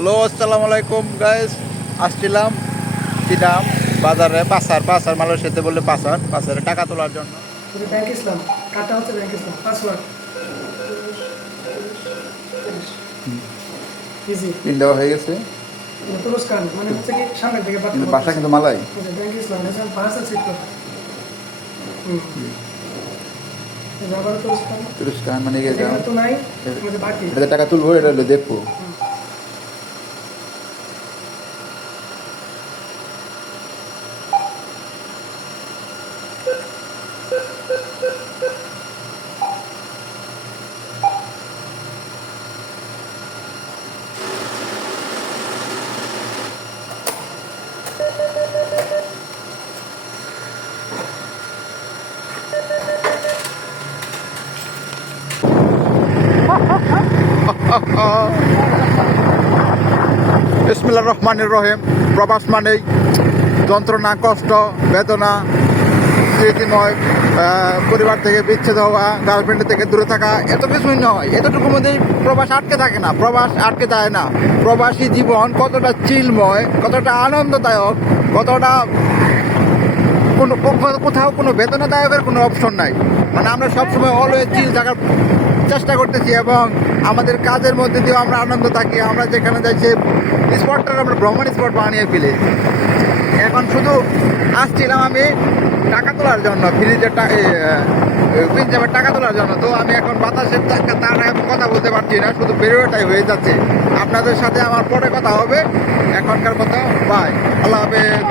Hello আসসালামু আলাইকুম guys, আসছিলাম চিটাম বাজারে পাসার মালয়েশিয়াতে বললে পাসারে টাকা তোলার জন্য। ব্যাংক ইসলাম কাটা হচ্ছে ব্যাংক ইসলাম পাসওয়ার্ড ইজি পিন দেওয়া হয়ে গেছে, পুরস্কার মানে হচ্ছে কি সামনের দিকে কিন্তু বাসা কিন্তু মালাই। ব্যাংক ইসলাম এসে ভাষা চেক করো আবার পুরস্কার পুরস্কার মানে এখানে তো নাই মানে বাকি এটা টাকা তুলবো, এটা হলো দেখবো। বিসমিল্লাহির রহমানির রহিম। প্রবাস মানেই যন্ত্রণা, কষ্ট, বেদনা, স্মৃতিময়, পরিবার থেকে বিচ্ছেদ হওয়া, গার্লফ্রেন্ডের থেকে দূরে থাকা, এত কিছুই নয়। এতটুকুর মধ্যেই প্রবাস আটকে থাকে না, প্রবাস আটকে যায় না। প্রবাসী জীবন কতটা চিলময়, কতটা আনন্দদায়ক, কতটা কোথাও কোনো বেদনাদায়কের কোনো অপশন নাই। মানে আমরা সবসময় অলওয়েজ চিল থাকার চেষ্টা করতেছি এবং আমাদের কাজের মধ্যে দিয়েও আমরা আনন্দ থাকি। আমরা যেখানে যাই সে স্পটটা আমরা ভ্রমণ স্পট বানিয়ে ফেলি। এখন শুধু আসছিলাম আমি টাকা তোলার জন্য, ফ্রিজের প্রিন্সেপের টাকা তোলার জন্য। তো আমি এখন বাতাসের তার এখন কথা বলতে পারছি না, শুধু বেরোটাই হয়ে যাচ্ছে। আপনাদের সাথে আমার পরে কথা হবে। এখনকার মতো বাই, আল্লাহ হাফেজ।